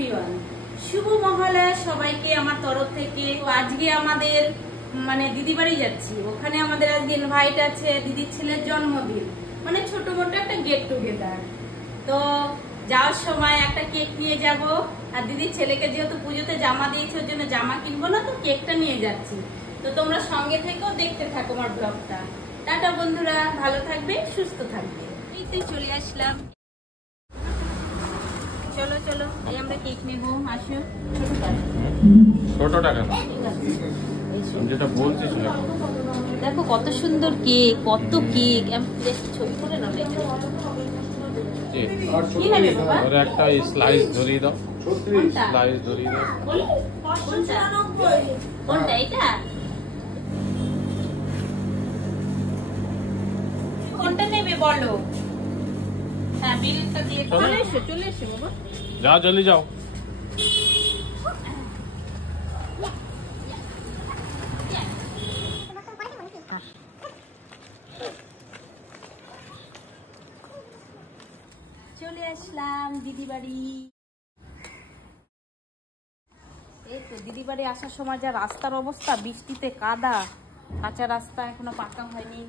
Everyone, শুভ মহালয়া সবাইকে আমার তরফ থেকে। আজকে আমাদের মানে দিদি বাড়ি যাচ্ছি, ওখানে আমাদের আজকে ইনভাইট আছে, দিদির ছেলের জন্মদিন, মানে ছোট মোটো একটা গেট টুগেদার। তো যাওয়ার সময় একটা কেক নিয়ে যাব, আর দিদির ছেলেকে যেহেতু পুজোতে জামা দিয়েছে ওর জন্য জামা কিনবো না, তো কেকটা নিয়ে যাচ্ছি। তো তোমরা সঙ্গে থেকেও দেখতে থাকো আমার ব্লগটা। টাটা বন্ধুরা, ভালো থাকবে, সুস্থ থাকবে। এই তো চলে আসলাম, চলো চলো, এই আমরা কেক নেব। আসো, ছোট টাকা যেটা বলছিস, দেখো কত সুন্দর কেক, কত কেক। ছবি করে নাও, কি নেবে বাবা? ওর একটা স্লাইস ধরিয়ে দাও, স্লাইস ধরিয়ে দাও। কোনটা? এটা কোনটা নেবে বলো? হ্যাঁ, বিলটা দিয়ে চলে এসো, চলে এসো বাবা, যাও জলদি যাও। চলে আসলাম দিদি বাড়ি। এই তো দিদি বাড়ি আসার সময় যা রাস্তার অবস্থা, বৃষ্টিতে কাদা, কাঁচা রাস্তা, এখনো পাকা হয়নি।